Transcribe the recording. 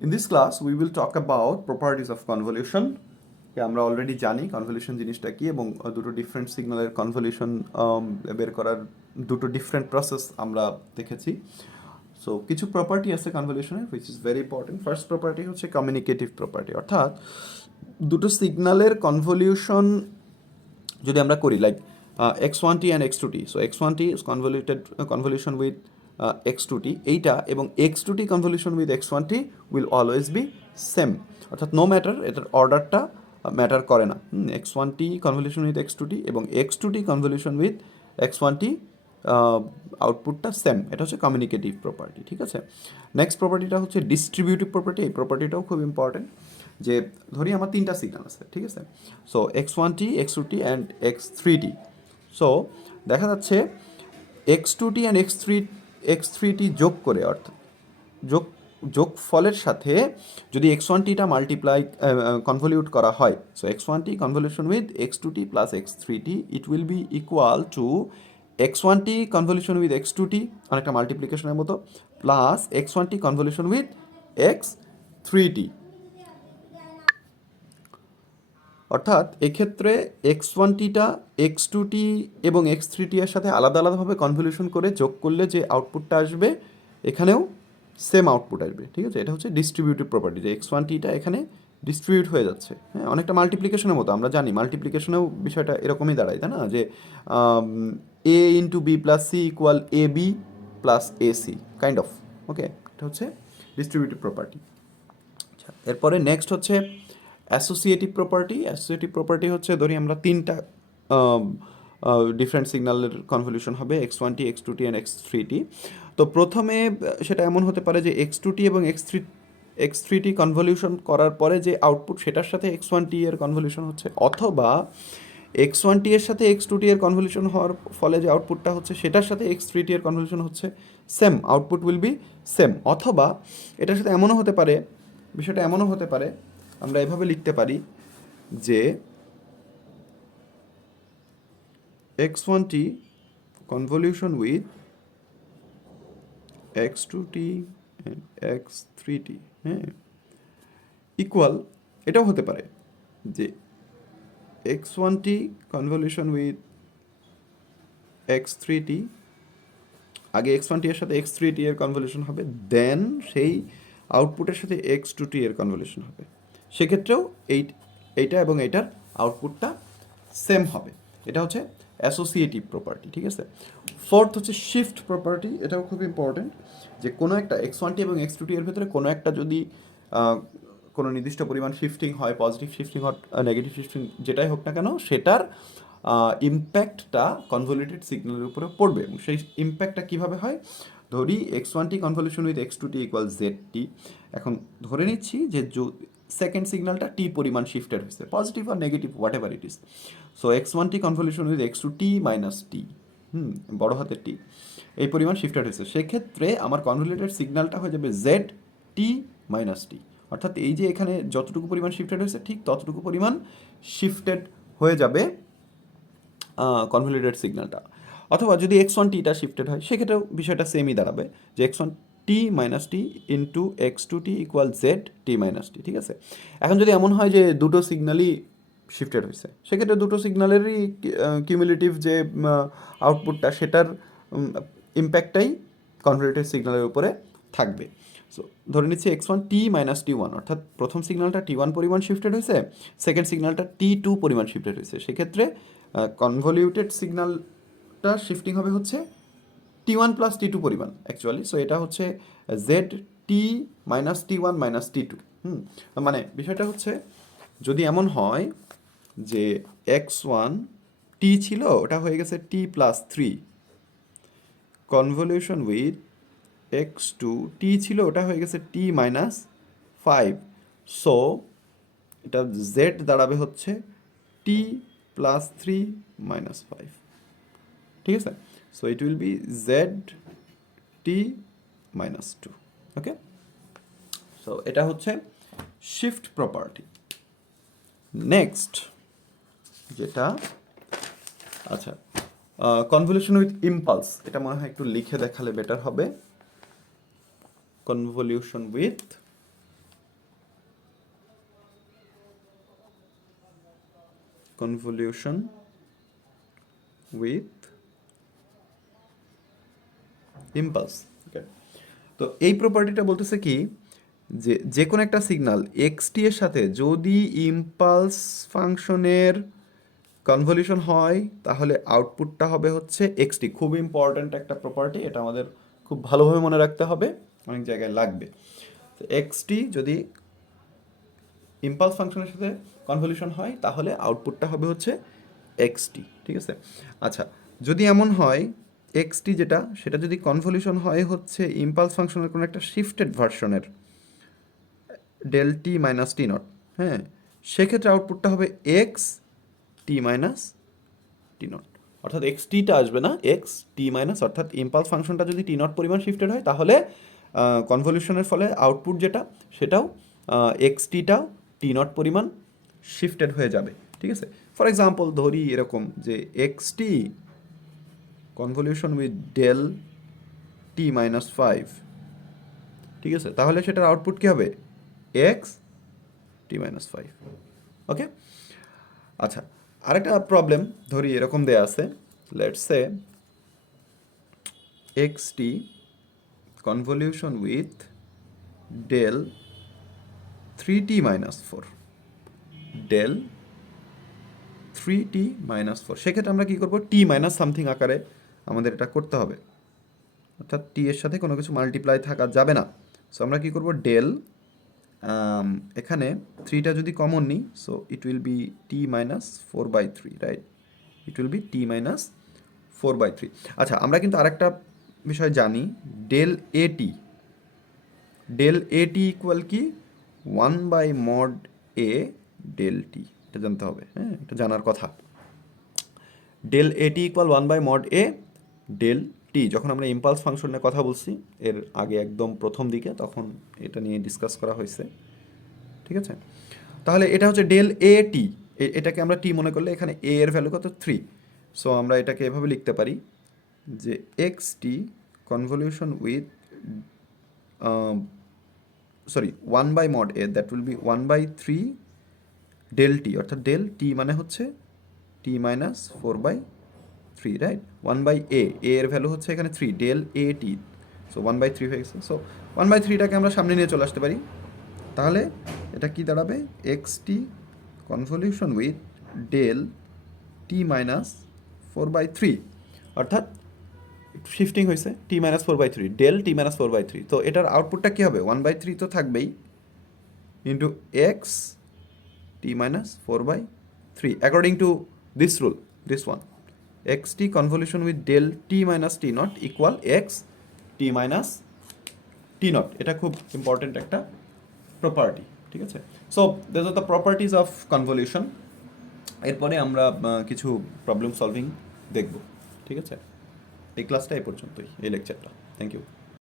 In this class, we will talk about properties of convolution. আমরা already জানি convolution জিনিসটা কি এবং দুটো ডিফারেন্ট সিগন্যালের কনভলিউশন বের করার দুটো ডিফারেন্ট প্রসেস আমরা দেখেছি। সো কিছু প্রপার্টি আছে কনভলিউশনের which is very important. First property হচ্ছে কমিউনিকেটিভ প্রপার্টি, অর্থাৎ দুটো সিগন্যালের কনভলিউশন যদি আমরা করি like x1t and x2t, so x1t is convolution with x2t এইটা এবং x2t convolution with x1t will always be same, অর্থাৎ নো ম্যাটার এটার অর্ডারটা ম্যাটার করে না। x1t convolution with x2t এবং x2t convolution with x1t আউটপুটটা সেম, এটা হচ্ছে কমিউনিকেটিভ প্রপার্টি। ঠিক আছে, নেক্সট প্রপার্টিটা হচ্ছে ডিস্ট্রিবিউটিভ প্রপার্টি। এই প্রপার্টিটাও খুব ইম্পর্টেন্ট, যে ধরি আমার তিনটা সিগন্যাল আছে, ঠিক আছে, so x1t, x2t and x3t। So দেখা যাচ্ছে x2t অ্যান্ড x3t যোগ করে, অর্থাৎ যোগফলের সাথে যদি x1tটা মাল্টিপ্লাই কনভলিউট করা হয়, so x1t convolution with x2t plus x3t it will B equal to x1t convolution with x2t, অনেকটা মাল্টিপ্লিকেশনের মতো, plus x1t convolution with x3t। অর্থাৎ এক্ষেত্রে x1tটা x2t এবং x3t এর সাথে আলাদা আলাদাভাবে কনভলিউশন করে যোগ করলে যে আউটপুটটা আসবে এখানেও সেম আউটপুট আসবে। ঠিক আছে, এটা হচ্ছে ডিস্ট্রিবিউটিভ প্রপার্টি, যে x1tটা এখানে ডিস্ট্রিবিউট হয়ে যাচ্ছে। হ্যাঁ, অনেকটা মাল্টিপ্লিকেশনের মতো, আমরা জানি মাল্টিপ্লিকেশনেও বিষয়টা এরকমই দাঁড়ায়, তাই না, যে a into B plus C equal A B plus A C kind of. Okay, এটা হচ্ছে ডিস্ট্রিবিউটিভ প্রপার্টি। আচ্ছা, এরপরে নেক্সট হচ্ছে অ্যাসোসিয়েটিভ প্রপার্টি। অ্যাসোসিয়েটিভ প্রপার্টি হচ্ছে ধরি আমরা তিনটা ডিফারেন্ট সিগন্যালের কনভলিউশন হবে x1t, x2t অ্যান্ড x3t। তো প্রথমে সেটা এমন হতে পারে যে x2t এবং x3t কনভলিউশন করার পরে যে আউটপুট সেটার সাথে x1t এর কনভলিউশন হচ্ছে, অথবা x1t এর সাথে x2t এর কনভলিউশন হওয়ার ফলে যে আউটপুটটা হচ্ছে সেটার সাথে x3t এর কনভলিউশন হচ্ছে, same output will be same. অথবা এটার সাথে এমনও হতে পারে, বিষয়টা এমনও হতে পারে, আমরা এভাবে লিখতে পারি যে x1t convolution with x2t and x3t, হ্যাঁ, ইকুয়াল, এটাও হতে পারে যে x1t convolution with x3t, আগে x1t এর সাথে x3t এর কনভলিউশন হবে, দেন সেই আউটপুটের সাথে x2t এর কনভলিউশন হবে, সেক্ষেত্রেও এইটা এবং এইটার আউটপুটটা সেম হবে। এটা হচ্ছে অ্যাসোসিয়েটিভ প্রপার্টি। ঠিক আছে, ফোর্থ হচ্ছে শিফট প্রপার্টি। এটাও খুব ইম্পর্টেন্ট, যে কোনো একটা x1t এবং x2t এর ভেতরে কোনো একটা যদি কোনো নির্দিষ্ট পরিমাণ শিফটিং হয়, পজিটিভ শিফটিং হয়, নেগেটিভ শিফটিং যেটাই হোক না কেন, সেটার ইম্প্যাক্টটা কনভলিউটেড সিগন্যালের উপরে পড়বে। এবং সেই ইম্প্যাক্টটা কীভাবে হয়, ধরি x1t convolution with x2t equal zt। এখন ধরে নিচ্ছি যে সেকেন্ড সিগন্যালটা টি পরিমাণ শিফটেড হয়েছে, পজিটিভ আর negative whatever it is. So x1t convolution with x2t minus T, বড় হাতের টি, এই পরিমাণ শিফটেড হয়েছে, সেক্ষেত্রে আমার কনভলিউটেড সিগন্যালটা হয়ে যাবে জেড টি মাইনাস টি। অর্থাৎ এই যে এখানে যতটুকু পরিমাণ শিফটেড হয়েছে ঠিক ততটুকু পরিমাণ শিফটেড হয়ে যাবে কনভলিউটেড সিগন্যালটা। অথবা যদি x1tটা শিফটেড হয়, সেক্ষেত্রেও বিষয়টা সেমই দাঁড়াবে, যে x1t minus T into x2t equal Z T minus T. ঠিক আছে, এখন যদি এমন হয় যে দুটো সিগন্যালই শিফটেড হয়েছে, সেক্ষেত্রে দুটো সিগন্যালেরই কিউমুলেটিভ যে আউটপুটটা সেটার ইম্প্যাক্টটাই কনভলিউটেড সিগন্যালের উপরে থাকবে। সো ধরে নিচ্ছি x1t মাইনাস t1, অর্থাৎ প্রথম সিগন্যালটা t1 পরিমাণ শিফটেড হয়েছে, সেকেন্ড সিগন্যালটা t2 পরিমাণ শিফটেড হয়েছে, সেক্ষেত্রে কনভলিউটেড সিগন্যালটা শিফটিং হবে হচ্ছে t1 প্লাস t2 পরিমাণ অ্যাকচুয়ালি। সো এটা হচ্ছে Z T minus t1 minus t2। মানে বিষয়টা হচ্ছে যদি এমন হয় যে x1 t ছিল, ওটা হয়ে গেছে t plus 3, convolution with x2 t ছিল, ওটা হয়ে গেছে t মাইনাস 5। সো এটা z দাঁড়াবে হচ্ছে t প্লাস 3 মাইনাস 5। ঠিক আছে, so it will B Z T minus 2। Okay, so এটা হচ্ছে শিফট প্রপার্টি। নেক্সট যেটা, আচ্ছা, কনভলিউশন উইথ ইম্পালস, এটা মনে হয় একটু লিখে দেখালে বেটার হবে। Convolution with convolution with impulse. Okay. তো এই প্রপার্টিটা বলতেছে কি যে যে কোনো একটা সিগনাল এক্সটি এর সাথে যদি ইম্পালস ফাংশনের কনভলিউশন হয় তাহলে আউটপুটটা হবে হচ্ছে এক্সটি। খুব ইম্পর্ট্যান্ট একটা প্রপার্টি, এটা আমাদের খুব ভালোভাবে মনে রাখতে হবে, অনেক জায়গায় লাগবে। তো এক্সটি যদি ইম্পালস ফাংশনের সাথে কনভলিউশন হয় তাহলে আউটপুটটা হবে হচ্ছে এক্সটি, ঠিক আছে। আচ্ছা, যদি এমন হয় এক্সটি যেটা সেটা যদি কনভলিউশন হয় হচ্ছে ইম্পালস ফাংশনের কোনো একটা শিফটেড ভার্সনের del T minus T not, হ্যাঁ, সেক্ষেত্রে আউটপুটটা হবে x T minus T not, অর্থাৎ এক্স টিটা আসবে না, এক্স টি মাইনাস, অর্থাৎ ইম্পালস ফাংশনটা যদি টি নট পরিমাণ শিফটেড হয় তাহলে কনভলিউশনের ফলে আউটপুট যেটা সেটাও এক্স টিটাও টি নট পরিমাণ শিফটেড হয়ে যাবে, ঠিক আছে। ফর এক্সাম্পল ধরি এরকম যে x T convolution with del T minus five, ঠিক আছে, তাহলে সেটার আউটপুট কী হবে, এক্স টি মাইনাস ফাইভ। ওকে, আচ্ছা, আরেকটা প্রবলেম ধরি এরকম দেয়া আছে, let's say x T convolution with del three t minus four, del three t minus four. সেক্ষেত্রে আমরা কী করবো, টি মাইনাস সামথিং আকারে আমাদের এটা করতে হবে, অর্থাৎ টি এর সাথে কোনো কিছু মাল্টিপ্লাই থাকা যাবে না। সো আমরা কী করবো, ডেল এখানে থ্রিটা যদি কমন নিই, so it will be t minus four by three, right, it will be t minus four by three. আচ্ছা, আমরা কিন্তু আরেকটা বিষয় জানি, ডেল এ টি ইকুয়াল কি one by mod a del t, এটা জানতে হবে, হ্যাঁ, এটা জানার কথা। Del A t equal one by mod a del t, যখন আমরা ইম্পালস ফাংশনের কথা বলছি এর আগে একদম প্রথম দিকে, তখন এটা নিয়ে ডিসকাস করা হয়েছে, ঠিক আছে। তাহলে এটা হচ্ছে ডেল এ টি, এটাকে আমরা টি মনে করলে এখানে এ এর ভ্যালু কত, থ্রি। সো আমরা এটাকে এভাবে লিখতে পারি যে x T convolution with sorry one by mod A, that will be one by three del T, অর্থাৎ ডেল টি মানে হচ্ছে T minus four by three, right, one by A এর ভ্যালু হচ্ছে এখানে three, del A T, so one by three হয়ে গেছে। So one by থ্রিটাকে আমরা সামনে নিয়ে চলে আসতে পারি, তাহলে এটা কি দাঁড়াবে, X T convolution with del T minus four by three, অর্থাৎ শিফটিং হয়েছে T minus four by three, del T minus four by three. তো এটার আউটপুটটা কী হবে, ওয়ান বাই থ্রি তো থাকবেই into x T minus four by three according to this rule, this one, x T convolution with del T minus T not equal x T minus T not. এটা খুব important একটা property, ঠিক আছে। So this are the properties of convolution. এরপরে আমরা কিছু problem solving দেখব, ঠিক আছে। এই ক্লাসটা এই পর্যন্তই, এই লেকচারটা। Thank you.